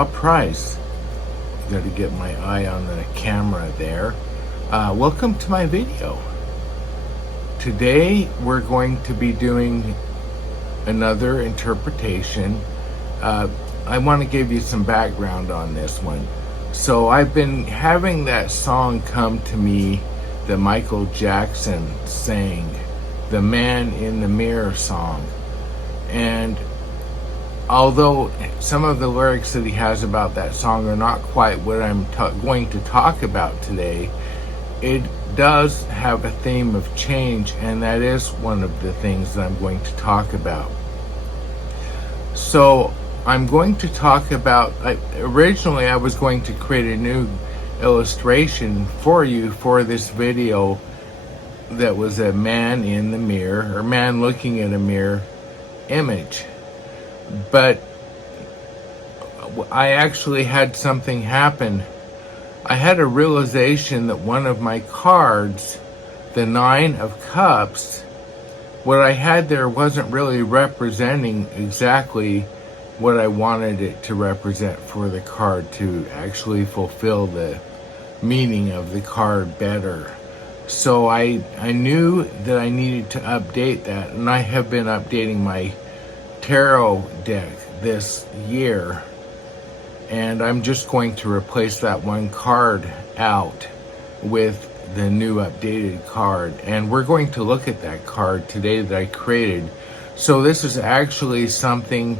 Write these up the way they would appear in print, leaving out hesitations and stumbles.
Bob Price. Got to get my eye on the camera there. Welcome to my video. Today we're going to be doing another interpretation. I want to give you some background on this one. So I've been having that song come to me that Michael Jackson sang, the Man in the Mirror song. And although some of the lyrics that he has about that song are not quite what I'm going to talk about today, it does have a theme of change, and that is one of the things that I'm going to talk about. So I'm going to talk about, originally I was going to create a new illustration for you for this video that was a man in the mirror, or man looking at a mirror image. But I actually had something happen. I had a realization that one of my cards, the Nine of Cups, what I had there wasn't really representing exactly what I wanted it to represent for the card to actually fulfill the meaning of the card better. So I knew that I needed to update that, and I have been updating my tarot deck this year, and I'm just going to replace that one card out with the new updated card, and we're going to look at that card today that I created. So this is actually something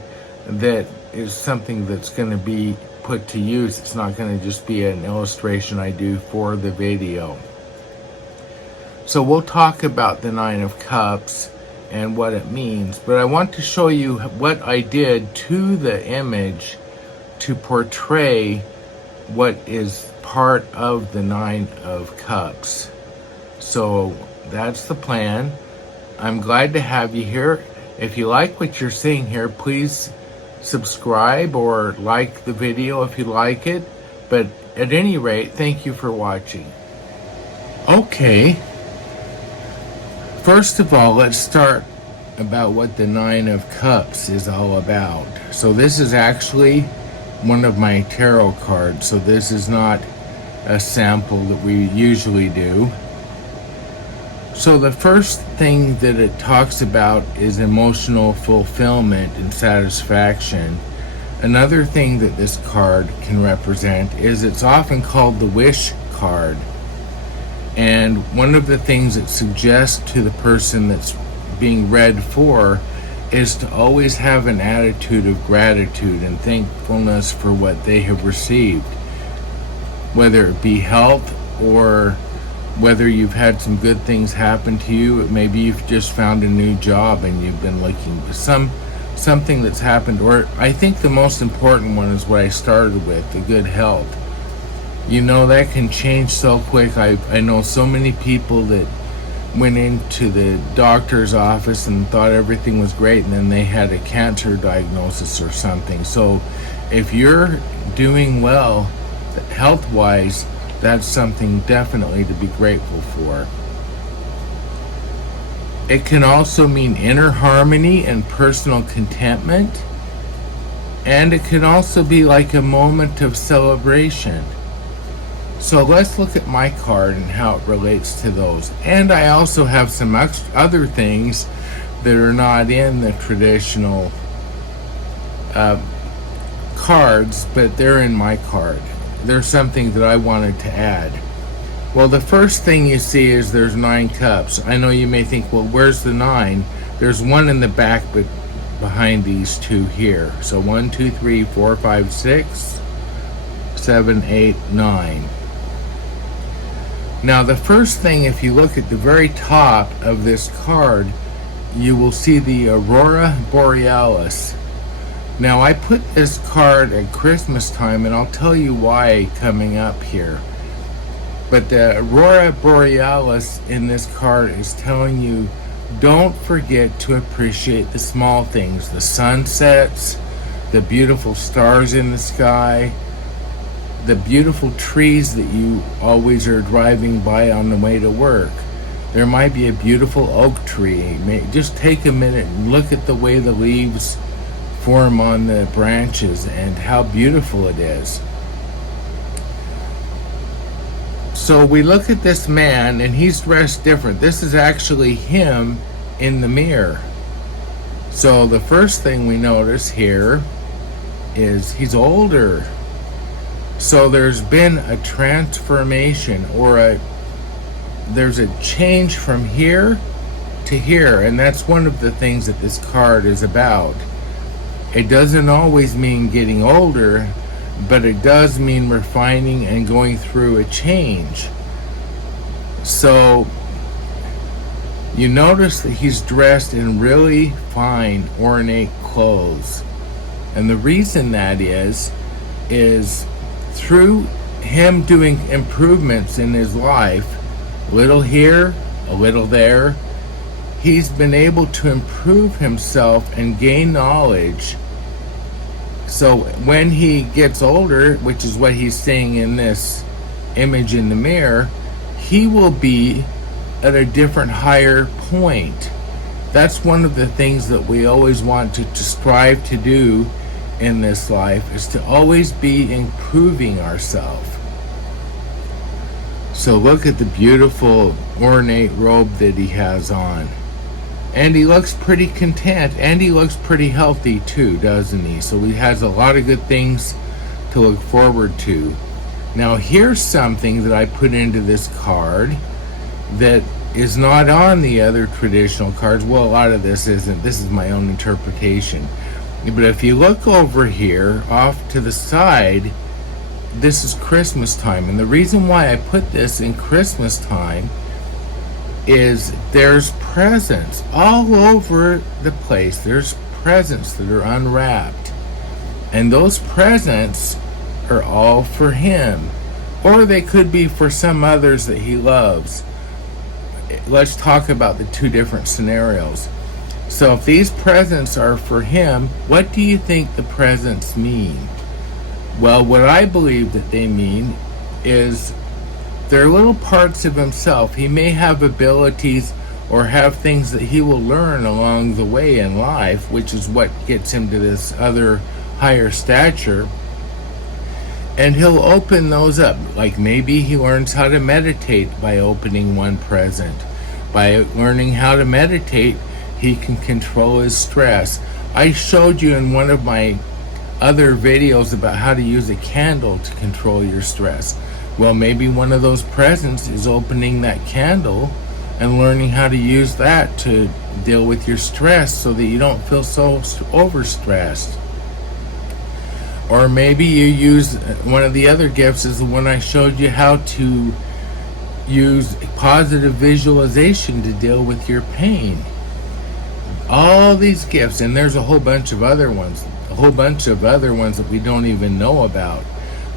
that's going to be put to use. It's not going to just be an illustration I do for the video. So we'll talk about the Nine of Cups and what it means, but I want to show you what I did to the image to portray what is part of the Nine of Cups. So that's the plan. I'm glad to have you here. If you like what you're seeing here, please subscribe or like the video if you like it. But at any rate, thank you for watching. Okay. First of all, let's start about what the Nine of Cups is all about. So this is actually one of my tarot cards, so this is not a sample that we usually do. So the first thing that it talks about is emotional fulfillment and satisfaction. Another thing that this card can represent is it's often called the wish card. And one of the things it suggests to the person that's being read for is to always have an attitude of gratitude and thankfulness for what they have received, whether it be health or whether you've had some good things happen to you. Maybe you've just found a new job and you've been looking for something that's happened. Or I think the most important one is what I started with, the good health. You know, that can change so quick. I know so many people that went into the doctor's office and thought everything was great, and then they had a cancer diagnosis or something. So if you're doing well health-wise, that's something definitely to be grateful for. It can also mean inner harmony and personal contentment, and it can also be like a moment of celebration. So let's look at my card and how it relates to those. And I also have some other things that are not in the traditional cards, but they're in my card. There's something that I wanted to add. Well, the first thing you see is there's 9 cups. I know you may think, well, where's the 9? There's one in the back, but behind these two here. So 1, 2, 3, 4, 5, 6, 7, 8, 9. Now the first thing, if you look at the very top of this card, you will see the Aurora Borealis. Now I put this card at Christmas time, and I'll tell you why coming up here. But the Aurora Borealis in this card is telling you, don't forget to appreciate the small things, the sunsets, the beautiful stars in the sky, the beautiful trees that you always are driving by on the way to work. There might be a beautiful oak tree. Just take a minute and look at the way the leaves form on the branches, and how beautiful it is. So we look at this man, and he's dressed different. This is actually him in the mirror. So the first thing we notice here is he's older. So there's been a transformation, or there's a change from here to here, and that's one of the things that this card is about. It doesn't always mean getting older, but it does mean refining and going through a change. So you notice that he's dressed in really fine, ornate clothes. And the reason that is through him doing improvements in his life, a little here, a little there, he's been able to improve himself and gain knowledge. So when he gets older, which is what he's saying in this image in the mirror, he will be at a different, higher point. That's one of the things that we always want to strive to do in this life, is to always be improving ourselves. So look at the beautiful ornate robe that he has on. And he looks pretty content, and he looks pretty healthy too, doesn't he? So he has a lot of good things to look forward to. Now here's something that I put into this card that is not on the other traditional cards. Well, a lot of this isn't. This is my own interpretation. But if you look over here, off to the side, this is Christmas time. And the reason why I put this in Christmas time is there's presents all over the place. There's presents that are unwrapped. And those presents are all for him. Or they could be for some others that he loves. Let's talk about the two different scenarios. So if these presents are for him, what do you think the presents mean? Well, what I believe that they mean is they're little parts of himself. He may have abilities or have things that he will learn along the way in life, which is what gets him to this other higher stature. And he'll open those up. Like maybe he learns how to meditate by opening one present. By learning how to meditate, he can control his stress. I showed you in one of my other videos about how to use a candle to control your stress. Well, maybe one of those presents is opening that candle and learning how to use that to deal with your stress so that you don't feel so overstressed. Or maybe you use one of the other gifts is the one I showed you, how to use positive visualization to deal with your pain. All these gifts, and there's a whole bunch of other ones that we don't even know about.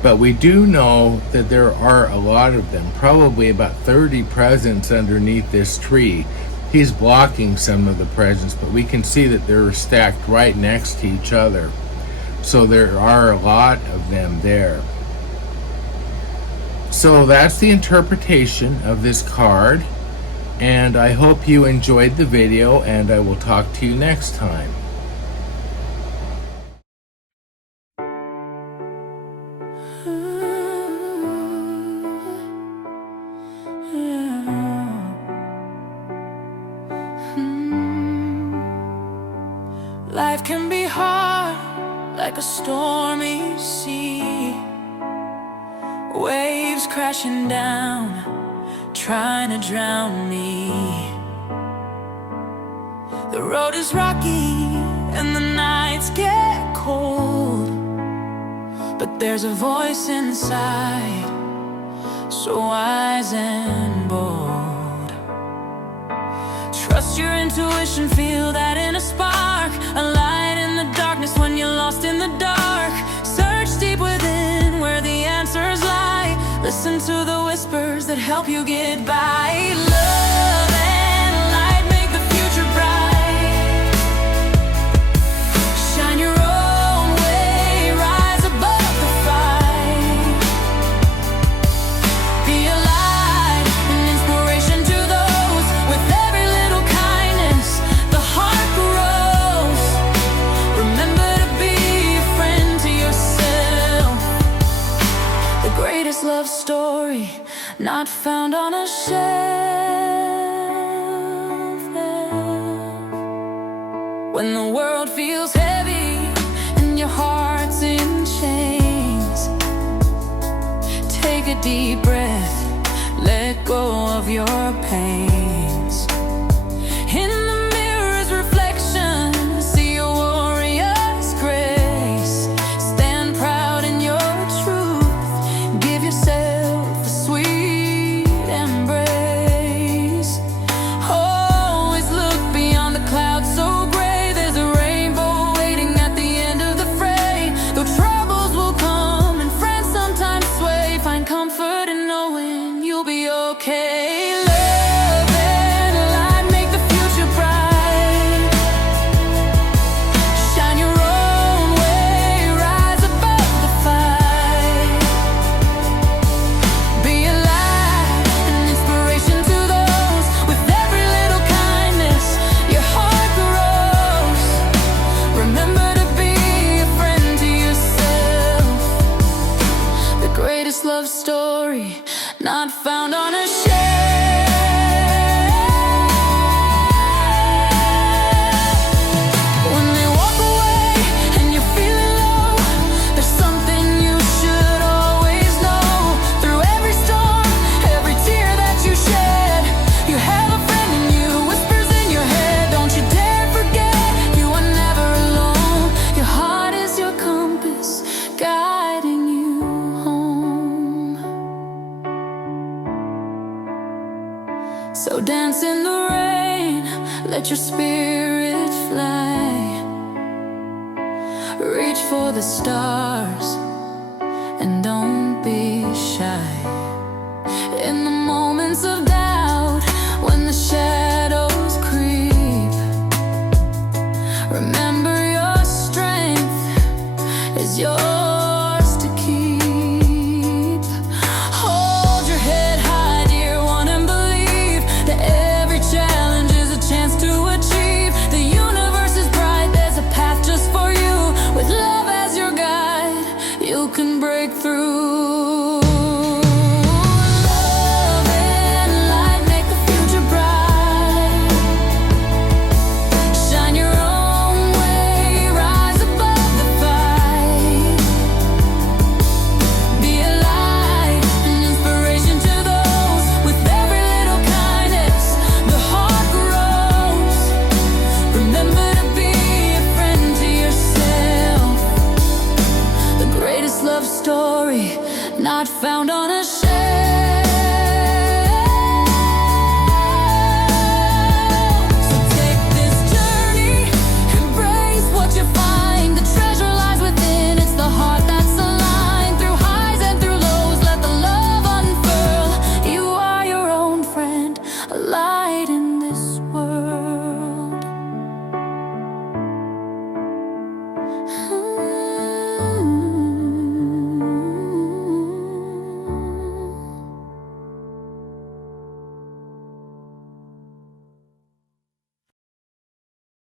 But we do know that there are a lot of them, probably about 30 presents underneath this tree. He's blocking some of the presents, but we can see that they're stacked right next to each other. So there are a lot of them there. So that's the interpretation of this card, and I hope you enjoyed the video, and I will talk to you next time. Life can be hard, like a stormy sea, waves crashing down, trying to drown me. The road is rocky and the nights get cold, but there's a voice inside, so wise and bold. Trust your intuition, feel that inner spark, a light in the darkness when you're lost in the dark. Search deep within where the answers lie. Listen to the whispers that help you get by. Love and light make the future bright. Shine your own way, rise above the fight. Be a light, an inspiration to those. With every little kindness, the heart grows. Remember love story not found on a shelf. When the world feels heavy and your heart's in chains, take a deep breath, let go of your pains. In the mirror's reflection, see your warrior's grace. Stand proud in your truth, give yourself a sweet embrace. Always look beyond the clouds so gray, there's a rainbow waiting at the end of the fray. Though troubles will come and friends sometimes sway, find comfort in knowing you'll be okay. Love story not found on a shelf. When they walk away and you're feeling low, there's something you should always know. Through every storm, every tear that you shed, you have a friend in you, whispers in your head. Don't you dare forget, you are never alone. Your heart is your compass, guiding you. So dance in the rain, let your spirit fly. Reach for the stars and don't be shy. In the moments of doubt, when the shadows creep, remember your strength is yours to keep. Hold your head high, dear one, and every challenge is a chance to achieve. The universe is bright, there's a path just for you. With love as your guide, you can break through. Love and light make the future bright. Shine your own way, rise above the fight. Be a light, an inspiration to those. With every little kindness, the heart grows. Remember to be a friend to yourself. The greatest love story not found on a shelf.